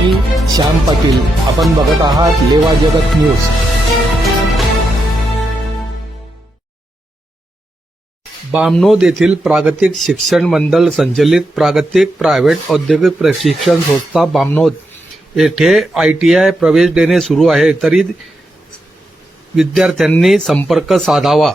मी श्याम पाटील. आपण बघत आहात लेवा जगत न्यूज. बामनोद येथील प्रागतिक शिक्षण मंडळ संचलित प्रागतिक प्रायव्हेट औद्योगिक प्रशिक्षण संस्था बामनोद. येथे आय टी आय प्रवेश देणे सुरू आहे. तरी विद्यार्थ्यांनी संपर्क साधावा.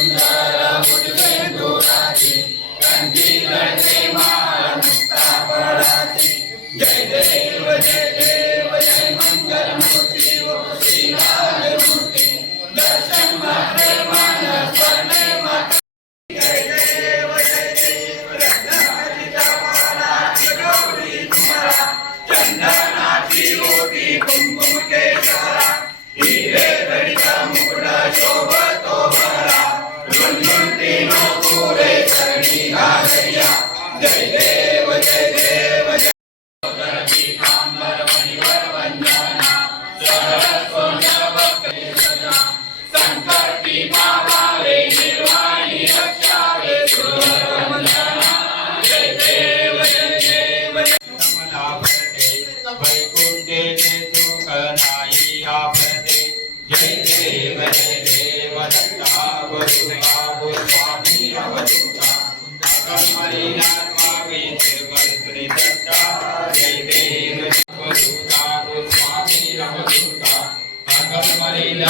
थांबा काढते मामा वैकुंठे सुखनाई आपते जय देव जय देव दत्ता वरुणा स्वामी अवधूता कमलीला स्वामी तिरुमल श्री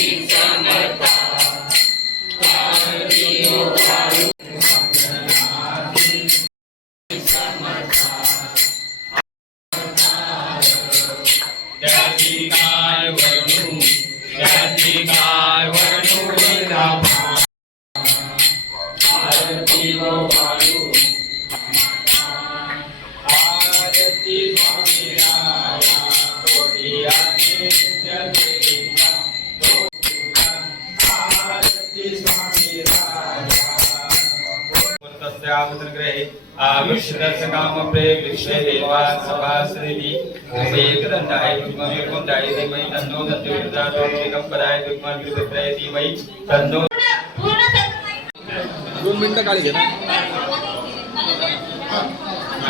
तस्यावतग्रहे आविष्टदर्शकामप्रे विश्वे देवान् सभाश्रीति एकदण्डाय विकुण्डाय धीमहि तन्नो दन्तिर्जातो दिगम्बराय विद्मन् विरुद्धाय धीमहि तन्नो दोन मिनिटं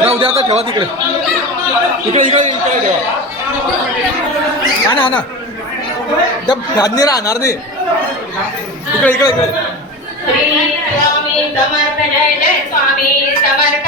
ना उद्या आता ठेवा तिकडे. इकडे इकडे इकडे ठेवा. हा ना हा ना. त्या भाजणी राहणार नाही. इकडे इकडे इकडे. श्री स्वामी समर्थ.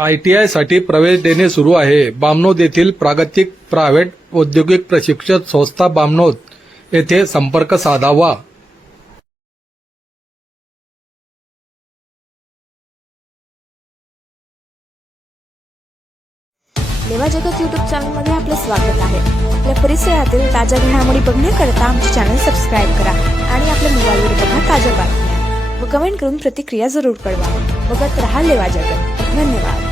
आय टी आयसाठी प्रवेश देणे सुरू आहे. बामनोद येथील प्रागतिक प्रायव्हेट औद्योगिक प्रशिक्षण संस्था बामनोद येथे संपर्क साधावा. लेवा जगत यूट्यूब चॅनलमध्ये आपलं स्वागत आहे. आपल्या परिसरातील ताज्या घडामोडी बघण्याकरता आमचे चॅनल सबस्क्राईब करा आणि आपल्या मोबाईलवर बघा ताज्या बातम्या. व कमेंट करून प्रतिक्रिया जरूर कळवा. बघत राहा लेवा जगत. धन्यवाद.